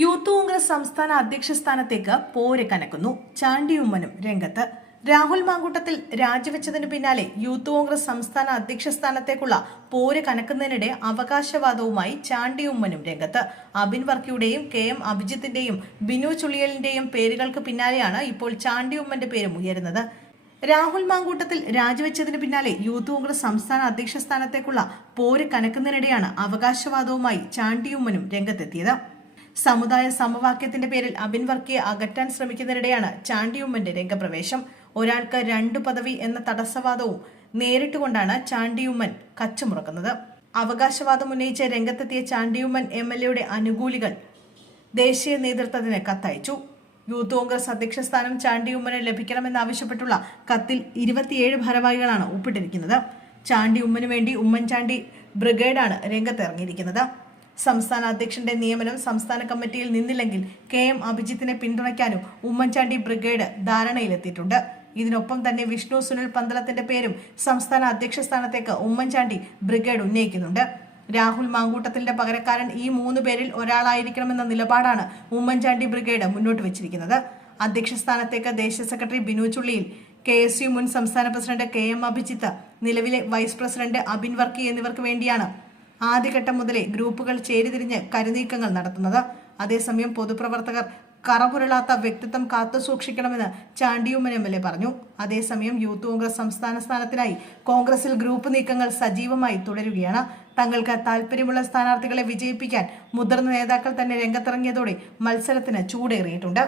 Youth Congress സംസ്ഥാന അധ്യക്ഷ സ്ഥാനത്തേക്ക് പോര് കനക്കുന്നു. ചാണ്ടിയുമ്മനും രംഗത്ത്. രാഹുൽ മാങ്കൂട്ടത്തിൽ രാജിവെച്ചതിന് പിന്നാലെ യൂത്ത് കോൺഗ്രസ് സംസ്ഥാന അധ്യക്ഷ സ്ഥാനത്തേക്കുള്ള പോര് കനക്കുന്നതിനിടെ അവകാശവാദവുമായി ചാണ്ടിയുമ്മനും രംഗത്ത്. അബിൻ വർക്കിയുടെയും കെ എം അഭിജിത്തിന്റെയും ബിനു ചുളിയലിന്റെയും പേരുകൾക്ക് പിന്നാലെയാണ് ഇപ്പോൾ ചാണ്ടിയുമ്മന്റെ പേരും ഉയരുന്നത്. രാഹുൽ മാങ്കൂട്ടത്തിൽ രാജിവെച്ചതിന് പിന്നാലെ യൂത്ത് കോൺഗ്രസ് സംസ്ഥാന അധ്യക്ഷ സ്ഥാനത്തേക്കുള്ള പോര് കനക്കുന്നതിനിടെയാണ് അവകാശവാദവുമായി ചാണ്ടിയുമ്മനും രംഗത്തെത്തിയത്. സമുദായ സമവാക്യത്തിന്റെ പേരിൽ അബിൻ വർക്കിയെ അകറ്റാൻ ശ്രമിക്കുന്നതിനിടെയാണ് ചാണ്ടിയുമ്മന്റെ രംഗപ്രവേശം. ഒരാൾക്ക് രണ്ടു പദവി എന്ന തടസ്സവാദവും നേരിട്ടുകൊണ്ടാണ് ചാണ്ടിയുമ്മൻ കച്ചുമുറക്കുന്നത്. അവകാശവാദം ഉന്നയിച്ച് രംഗത്തെത്തിയ ചാണ്ടിയുമ്മൻ എം എൽ എയുടെ അനുകൂലികൾ ദേശീയ നേതൃത്വത്തിന് കത്തയച്ചു. യൂത്ത് കോൺഗ്രസ് അധ്യക്ഷ സ്ഥാനം ചാണ്ടിയുമ്മന് ലഭിക്കണമെന്നാവശ്യപ്പെട്ടുള്ള കത്തിൽ ഇരുപത്തിയേഴ് ഭാരവാഹികളാണ് ഒപ്പിട്ടിരിക്കുന്നത് ചാണ്ടി ഉമ്മന് വേണ്ടി ഉമ്മൻചാണ്ടി ബ്രിഗേഡാണ് രംഗത്തിറങ്ങിയിരിക്കുന്നത്. സംസ്ഥാന അധ്യക്ഷന്റെ നിയമനം സംസ്ഥാന കമ്മിറ്റിയിൽ നിന്നില്ലെങ്കിൽ കെ എം അഭിജിത്തിനെ പിന്തുണയ്ക്കാനും ഉമ്മൻചാണ്ടി ബ്രിഗേഡ് ധാരണയിലെത്തിയിട്ടുണ്ട്. ഇതിനൊപ്പം തന്നെ വിഷ്ണു സുനിൽ പന്തളത്തിന്റെ പേരും സംസ്ഥാന അധ്യക്ഷ സ്ഥാനത്തേക്ക് ഉമ്മൻചാണ്ടി ബ്രിഗേഡ് ഉന്നയിക്കുന്നുണ്ട്. രാഹുൽ മാങ്കൂട്ടത്തിന്റെ പകരക്കാരൻ ഈ മൂന്ന് പേരിൽ ഒരാളായിരിക്കണമെന്ന നിലപാടാണ് ഉമ്മൻചാണ്ടി ബ്രിഗേഡ് മുന്നോട്ട് വെച്ചിരിക്കുന്നത്. അധ്യക്ഷ സ്ഥാനത്തേക്ക് ദേശീയ secretary Binu Chulliyil K S U മുൻ സംസ്ഥാന പ്രസിഡന്റ് കെ എം അഭിജിത്ത് നിലവിലെ വൈസ് പ്രസിഡന്റ് അബിൻ വർക്കി എന്നിവർക്ക് വേണ്ടിയാണ് ആദ്യഘട്ടം മുതലേ ഗ്രൂപ്പുകൾ ചേരിതിരിഞ്ഞ് കരുനീക്കങ്ങൾ നടത്തുന്നത്. അതേസമയം പൊതുപ്രവർത്തകർ കറപുരളാത്ത വ്യക്തിത്വം കാത്തുസൂക്ഷിക്കണമെന്ന് ചാണ്ടിയുമ്മൻ എം എൽ എ പറഞ്ഞു. അതേസമയം യൂത്ത് കോൺഗ്രസ് സംസ്ഥാന സ്ഥാനത്തിനായി കോൺഗ്രസിൽ ഗ്രൂപ്പ് നീക്കങ്ങൾ സജീവമായി തുടരുകയാണ്. തങ്ങൾക്ക് താൽപ്പര്യമുള്ള സ്ഥാനാർത്ഥികളെ വിജയിപ്പിക്കാൻ മുതിർന്ന നേതാക്കൾ തന്നെ രംഗത്തിറങ്ങിയതോടെ മത്സരത്തിന് ചൂടേറിയിട്ടുണ്ട്.